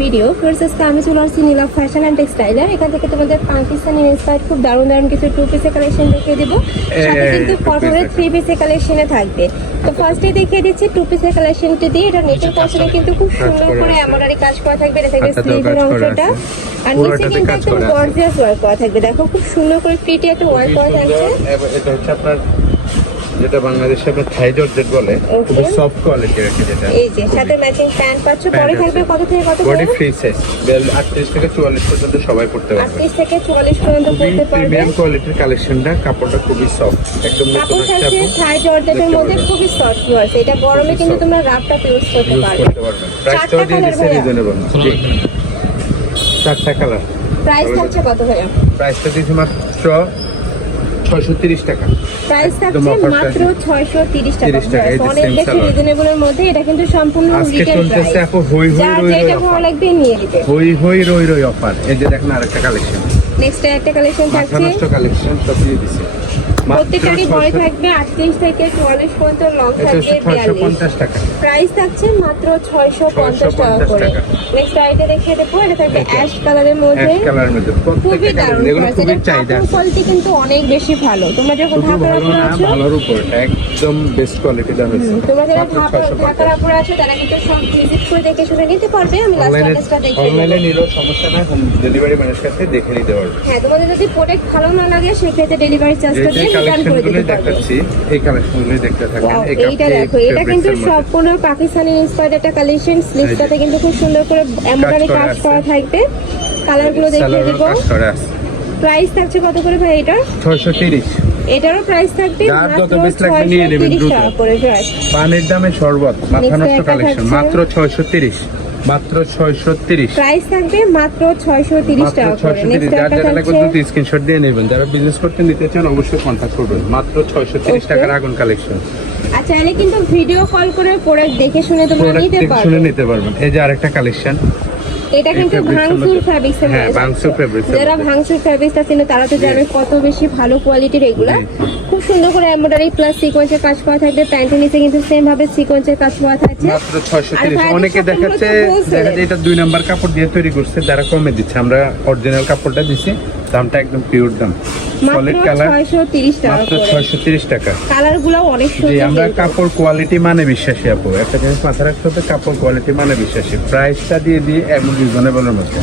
Video first আজকে আমি চলে আসছি নীলা ফ্যাশন অ্যান্ড টেক্সটাইলার এখান থেকে তোমাদের পাকিস্তানি ইন্সপায়ার্ড খুব দারুণ দারুণ কিছু টু পিসের কালেকশন দেখিয়ে দেবো। সাথে কিন্তু কটনের থ্রি পিসের কালেকশনে থাকবে। তো ফার্স্টে দেখিয়ে দিচ্ছি টু পিসের কালেকশনটি দিয়ে। এটা নেটের পছনে কিন্তু খুব সুন্দর করে। এমব্রয়ডারি কাজ করা থাকবে। এটা থাকবে স্লিভের অংশটা আর নিচে কিন্তু একদম গর্জিয়াস ওয়ার্ক করা থাকবে। দেখো খুব সুন্দর করে প্রিটি একটা ওয়ার্ক করা থাকছে। এবার এটা হচ্ছে আপনার যেটা বাংলাদেশে আপনার থাই জর্জেট বলে. খুবই সফট কোয়ালিটির একটা যেটা। এই যে সাথে ম্যাচিং প্যান্ট পাচ্ছ? পরে থাকবে। কত থেকে কত বডি ফ্রি সাইজ বেল 38 থেকে 44 পর্যন্ত সবাই পড়তে পারবে। আটত্রিশ থেকে চুয়াল্লিশ পর্যন্ত পড়তে পারবে। প্রিমিয়াম কোয়ালিটির কালেকশনটা কাপড়টা খুবই সফট একদম কাপড় থাকছে আপু থাই জর্জেটের মধ্যে। খুবই সফট ওয়ার্স এটা গরমে কিন্তু তোমরা রাফটা ইউজ করতে পারবে। চারটা প্রাইসটাও দিয়ে? রিজনেবল চারটা কালার প্রাইস থাকছে কত ভাইয়া? প্রাইসটা দিয়েছি মাত্র 630 টাকা। প্রাইস থাকছে মাত্র price। ছয়শো তিরিশ টাকা। 30 টাকা, অনেক বেশি। রিজনেবলের মধ্যে এটা কিন্তু সম্পূর্ণ আজকে রিটেল প্রাইস আপু হই হই রই রই ভালো লাগবে নিয়ে নিতে। হই হই রই রই অফার এই যে দেখেন আরেকটা কালেকশন নেক্সট একটা কালেকশন থাকছে। কালেকশন সব দিয়ে দিছে। প্রত্যেকটারই 600 থাকবে আটত্রিশ থেকে চুয়াল্লিশ পর্যন্ত লং থাকবে বিয়াল্লিশ। প্রাইস থাকছে মাত্র ছয়শো পঞ্চাশ টাকা করে। নেক্সট আইটে দেখিয়ে দেবো এটা থাকবে অ্যাশ কালারের মধ্যে। খুবই দারুণ কোয়ালিটি কিন্তু অনেক বেশি ভালো। তোমরা যখন ঢাকার না আছো ভালোর উপর। একদম বেস্ট কোয়ালিটি হয়েছে। তোমরা যারা মাত্র ঢাকা- 650 ঢাকার আপুরে আছো তারা কিন্তু সব ভিজিট করে দেখে শুনে নিতে পারবে। আমি লাস্ট অ্যাড্রেসটা দেখিয়ে অনলাইনে নিলেও সমস্যা না হোম ডেলিভারি কাছে দেখে নিতে পারবে। হ্যাঁ তোমাদের যদি প্রোডাক্ট ভালো না লাগে সেক্ষেত্রে ডেলিভারি চার্জটা দিয়ে কালেকশনগুলো দেখাচ্ছি। এই দেখতে থাকেন। এইটা দেখো এটা কিন্তু সম্পূর্ণ পাকিস্তানি ইন্সপায়ার্ড একটা কালেকশন স্লিভসটাতে কিন্তু খুব সুন্দর করে এমব্রয়ডারি কাজ করা থাকবে। কালারগুলো দেখিয়ে দিব। প্রাইস থাকছে কত করে ভাই এটা? 630 এটারও প্রাইস থাকবে মাত্র যত বেশি লাগবে নিয়ে নেবেন 630 টাকা করে। পানির দামে শরবত মাথা নষ্ট কালেকশন মাত্র 630 মাত্র 630 প্রাইস থাকবে মাত্র 630 মাত্র টাকা করে। 630 নেক্সট যার লাগবে থাকছে স্ক্রিনশট দিয়ে নেবেন। যারা বিজনেস করতে নিতে চান অবশ্যই কন্ট্যাক্ট করবেন। মাত্র 630 Okay. টাকার আগুন কালেকশন আর এলে কিন্তু ভিডিও কল করে প্রোডাক্ট দেখে শুনে তোমরা নিতে পারবে। শুনে নিতে পারবেন। এই যে আরেকটা কালেকশন এটা কিন্তু ভাংসুর ভাঙচুর ফ্যাব্রিক্স এর হ্যাঁ, ভাঙচুর থাকছে। যারা ভাংসুর ভাঙচুর ফ্যাব্রিক্সটা চিনে তারা তো জানে কত বেশি ভালো কোয়ালিটির এগুলা। খুব সুন্দর করে এমব্রয়ডারি প্লাস সিকোয়েন্সের কাজ করা থাকবে। প্যান্টের নিচে কিন্তু সেম ভাবে সিকোয়েন্সের কাজ করা থাকছে। মাত্র 630 অনেকে দেখাচ্ছে দেখা যায় এটা দুই নাম্বার কাপড় দিয়ে তৈরি করছে তারা কমে দিচ্ছে। আমরা অরিজিনাল কাপড়টা দিছি। দামটা একদম পিওর দাম। সলিড কালার 630 টাকা মাত্র করে। 630 টাকা। কালারগুলো অনেক জি আমরা কাপড় কোয়ালিটি মানে বিশ্বাসী আপু। একটা জিনিস মাথায় রাখতে হবে কাপড় কোয়ালিটি মানে বিশ্বাসী। প্রাইসটা দিয়ে দিই এমন রিজনেবলের মধ্যে।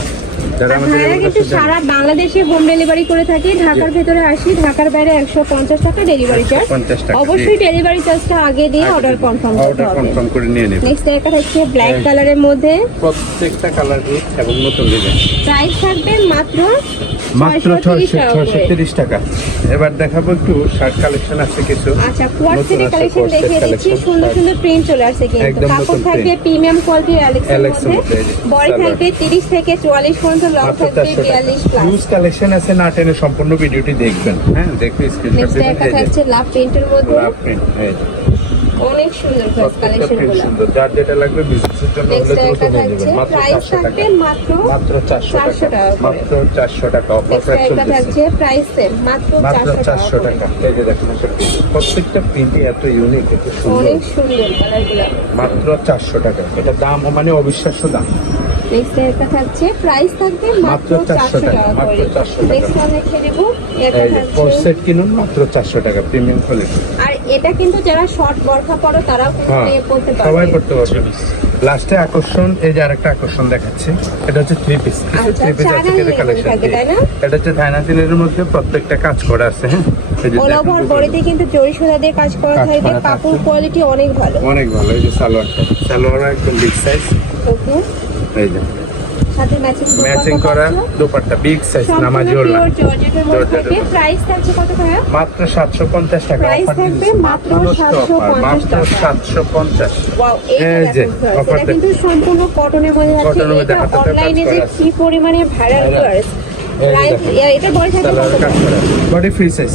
কিন্তু সারা বাংলাদেশে হোম ডেলিভারি করে থাকি। ঢাকার ভেতরে আসি ঢাকার বাইরে একশো পঞ্চাশ টাকা ডেলিভারি চার্জ 150 টাকা, অবশ্যই ডেলিভারি চার্জটা আগে দিয়ে অর্ডার কনফার্ম অর্ডার কনফার্ম করে নিয়ে নেবেন নেক্সট একটা থাকছে ব্ল্যাক। কালারের মধ্যে। প্রত্যেকটা কালার এবং নতুন ডিজাইন প্রাইস থাকবে মাত্র মাত্র 630 টাকা করে। 630 টাকা। এবার দেখাবো একটু শার্ট কালেকশন আছে কিছু। আচ্ছা কালেকশন quad দেখিয়ে দিচ্ছি। সুন্দর সুন্দর প্রিন্ট চলে আসছে কিন্তু। কাপড় থাকবে প্রিমিয়াম কোয়ালিটির মধ্যে। বডি থাকবে 30 থেকে 44 পর্যন্ত লং থাকবে 400 টাকা। 42 প্লাস ইউজ কালেকশন আছে না টেনে সম্পূর্ণ ভিডিওটি দেখবেন। হ্যাঁ দেখবে স্ক্রিনশট লাভ প্রিন্টের মধ্যে। লাভ। অনেক সুন্দর প্রত্যেকটা কালেকশনগুলো। সুন্দর। যার যেটা লাগবে বিজনেসের জন্য হলে দ্রুত নিয়ে নেবেন মাত্র প্রাইস 400 টাকা। মাত্র মাত্র 400 400 টাকা মাত্র 400 টাকা। অফার প্রাইস থাকছে প্রাইস সেম মাত্র মাত্র 400 টাকা 400 করে। টাকা। এই যে দেখেন প্রত্যেকটা প্রিন্টই এত ইউনিক এত সুন্দর। অনেক সুন্দর কালারগুলো মাত্র 400 টাকা। এটা দাম মানে অবিশ্বাস্য দাম। নেক্সট থাকছে প্রাইস থাকবে মাত্র মাত্র 400 400 টাকা টাকা, মাত্র 400 টাকা। নেক্সট আমি দেখে দেব এটা এই ফোর সেট কিনুন মাত্র 400 টাকা প্রিমিয়াম কোয়ালিটি আর এটা কিন্তু যারা শর্ট বরখা পরো তারাও কিন্তু হ্যাঁ করতে সবাই পারবে। করতে পারবে। লাস্টে আকর্ষণ এই যে আরেকটা আকর্ষণ দেখাচ্ছে এটা হচ্ছে থ্রি পিস থ্রি পিস আছে কালেকশন থাকে? এটা হচ্ছে থাইনাজিনের মধ্যে প্রত্যেকটা কাজ করা আছে হ্যাঁ? অল ওভার বডিতে কিন্তু জরি সুতা দিয়ে কাজ করা থাকবে কাপড় কোয়ালিটি অনেক ভালো। অনেক ভালো এই যে সালোয়ারটা। সালোয়ার একদম বিগ সাইজ ওকে। এই যে। সাথে ম্যাচিং ম্যাচিং করা দোপাট্টা বিগ সাইজ নামাজি ওড়না। জর্জেটের। প্রাইস থাকছে কত ভাইয়া? মাত্র 750 টাকা Price থাকবে মাত্র সাতশো 750 মাত্র টাকা। ওয়াও এই যে, কিন্তু সম্পূর্ণ কটনের মধ্যে আছে এটা অনলাইনে যে কি পরিমাণে ভাইরাল Viral। এটা বড় থাকে সালোয়ার কত কাজ করা। বডি ফ্রি সাইজ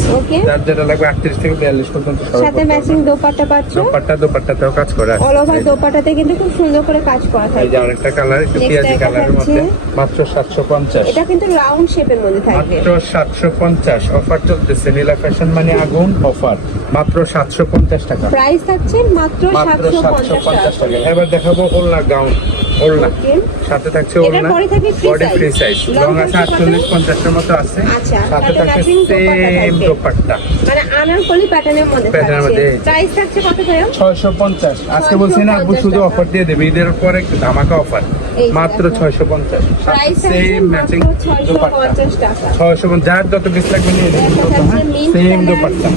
যার যেটা লাগবে 38 থেকে 42 পর্যন্ত সাথে ম্যাচিং দোপাট্টা পাচ্ছ? দোপাট্টা দোপাট্টাতেও কাজ করা। আছে অল ওভার দোপাট্টাতে কিন্তু খুব সুন্দর করে কাজ করা এই যে আরেকটা কালার একটু পেঁয়াজি কালারের মধ্যে। মাত্র 750 এটা কিন্তু রাউন্ড শেপের মধ্যে থাকবে মাত্র 750 অফার চলতেছে। নীলা ফ্যাশন মানে আগুন অফার মাত্র 750 টাকা। প্রাইস থাকছে মাত্র মাত্র 750 টাকা 750 টাকা। এবার দেখাবো ওলনা গাউন ওড়না. সাথে থাকছে ওড়না। বডি ফ্রি সাইজ লং আছে আটচল্লিশ পঞ্চাশের মতো আছে। সাথে থাকছে সেম। দোপাট্টা। মানে আনারকলি প্যাটার্নের মধ্যে Pattern মধ্যে। প্রাইস থাকছে কত ভাইয়া? ছয়শো পঞ্চাশ। আজকে বলছি না আপু শুধু অফার দিয়ে দেবে। ঈদের পরে ধামাকা অফার মাত্র প্রাইস সেম ম্যাচিং দোপাট্টা। যার যত পিস লাগবে নিয়ে same colour। Dupatta.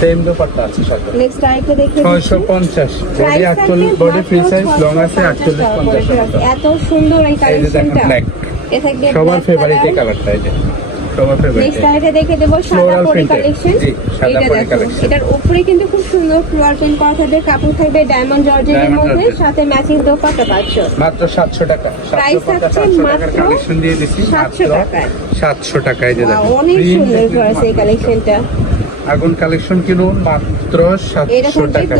Same dupatta আছে নেক্সট আরেকটা দেখে ছয়শো পঞ্চাশ। বডি আটচল্লিশ বডি ফ্রি সাইজ লং আছে আটচল্লিশ পঞ্চাশ এত সুন্দর এই কালেকশনটা থাকবে সবার ফেভারিট এই কালারটা এই যে। নেক্সট আরেকটা দেখে দেবো সাদা পরি কালেকশন। এটার উপরে কিন্তু খুব সুন্দর ফ্লোয়ার প্রিন্ট করা থাকবে। কাপড় থাকবে ডায়মন্ড জর্জেটের মধ্যে সাথে ম্যাচিং দোপাট্টা পাচ্ছ মাত্র সাতশো টাকা। Price সাতশো থাকছে সাতশো টাকার মাত্র কালেকশন দিয়ে দিচ্ছি। 700 মাত্র টাকায়। টাকায় যে অনেক সুন্দর করেছে এই কালেকশনটা আগুন কালেকশন কিনুন মাত্র সাতশো টাকা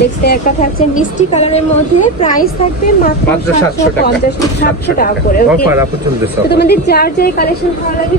নেক্সট একটা থাকছে মিষ্টি কালারের মধ্যে প্রাইস থাকবে মাত্র সাতশো টাকা। করে ওকে অফার আপু চলতেছে তোমাদের যার যে কালেকশন ভালো লাগে